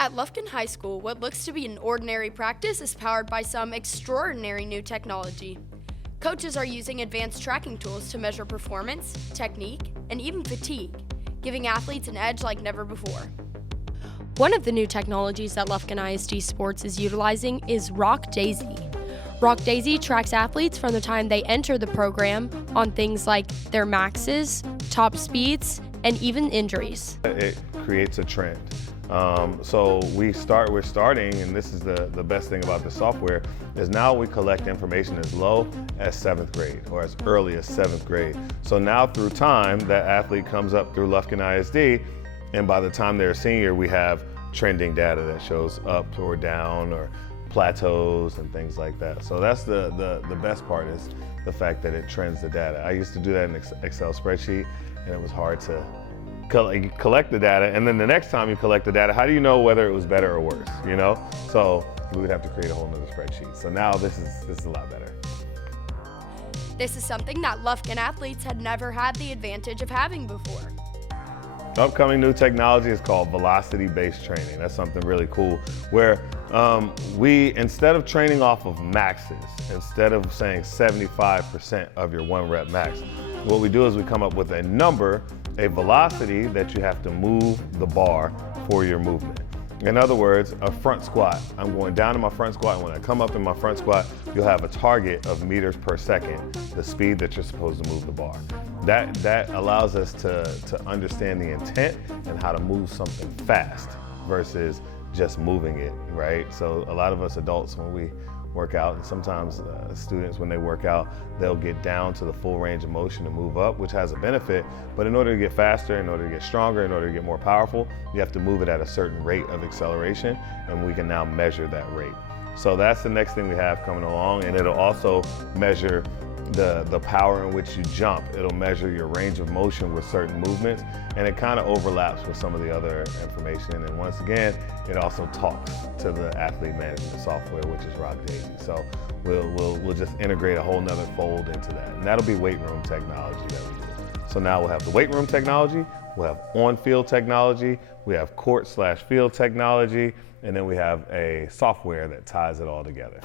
At Lufkin High School, what looks to be an ordinary practice is powered by some extraordinary new technology. Coaches are using advanced tracking tools to measure performance, technique, and even fatigue, giving athletes an edge like never before. One of the new technologies that Lufkin ISD Sports is utilizing is Rock Daisy. Rock Daisy tracks athletes from the time they enter the program on things like their maxes, top speeds, and even injuries. It creates a trend. So we're starting, and this is the best thing about the software, is now we collect information as low as 7th grade or as early as 7th grade. So now through time, that athlete comes up through Lufkin ISD, and by the time they're a senior, we have trending data that shows up or down or plateaus and things like that. So that's the best part, is the fact that it trends the data. I used to do that in Excel spreadsheet, and it was hard to collect the data, and then the next time you collect the data, how do you know whether it was better or worse, you know? So we would have to create a whole nother spreadsheet. So now this is a lot better. This is something that Lufkin athletes had never had the advantage of having before. The upcoming new technology is called velocity-based training. That's something really cool, where we, instead of training off of maxes, instead of saying 75% of your 1 rep max, what we do is we come up with a number, a velocity that you have to move the bar for your movement. In other words, a front squat. I'm going down in my front squat, and when I come up in my front squat, you'll have a target of meters per second, the speed that you're supposed to move the bar. That allows us to understand the intent and how to move something fast versus just moving it, right? So a lot of us adults, when we work out, and sometimes students, when they work out, they'll get down to the full range of motion to move up, which has a benefit, but in order to get faster, in order to get stronger, in order to get more powerful, you have to move it at a certain rate of acceleration, and we can now measure that rate. So that's the next thing we have coming along, and it'll also measure the power in which you jump. It'll measure your range of motion with certain movements, and it kind of overlaps with some of the other information. And once again, it also talks to the athlete management software, which is Rock Daisy. So we'll just integrate a whole nother fold into that, and that'll be weight room technology that we do. So now we'll have the weight room technology, we'll have on-field technology, we have court/field technology, and then we have a software that ties it all together.